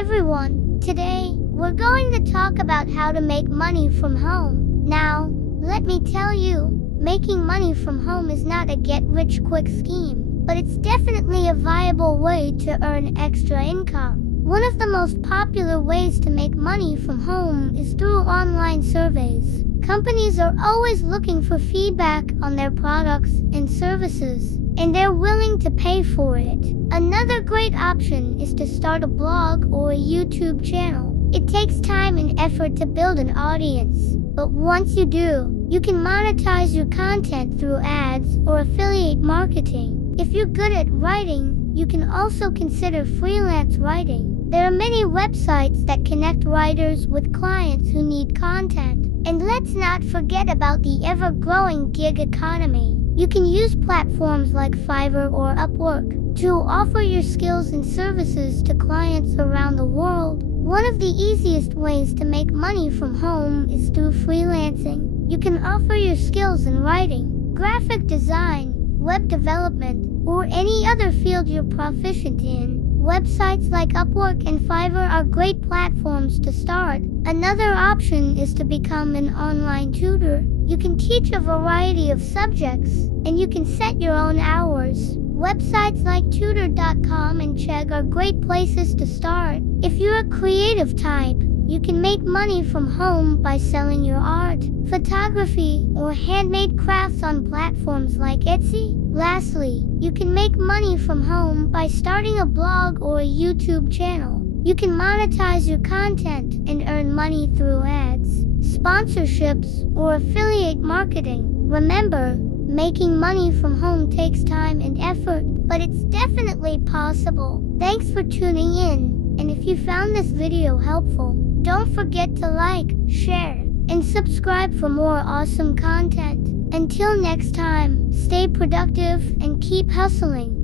everyone, today we're going to talk about how to make money from home. Now, let me tell you, making money from home is not a get-rich-quick scheme, but it's definitely a viable way to earn extra income. One of the most popular ways to make money from home is through online surveys. Companies are always looking for feedback on their products and services, and they're willing to pay for it. Another great option is to start a blog or a YouTube channel. It takes time and effort to build an audience, but once you do, you can monetize your content through ads or affiliate marketing. If you're good at writing, you can also consider freelance writing. There are many websites that connect writers with clients who need content. And let's not forget about the ever-growing gig economy. You can use platforms like Fiverr or Upwork to offer your skills and services to clients around the world. One of the easiest ways to make money from home is through freelancing. You can offer your skills in writing, graphic design, web development, or any other field you're proficient in. Websites like Upwork and Fiverr are great platforms to start. Another option is to become an online tutor. You can teach a variety of subjects, and you can set your own hours. Websites like tutor.com and Chegg are great places to start. If you're a creative type, you can make money from home by selling your art, photography, or handmade crafts on platforms like Etsy. Lastly, you can make money from home by starting a blog or a YouTube channel. You can monetize your content and earn money through ads, sponsorships, or affiliate marketing. Remember, making money from home takes time and effort, but it's definitely possible. Thanks for tuning in, and if you found this video helpful, don't forget to like, share, and subscribe for more awesome content. Until next time, stay productive and keep hustling.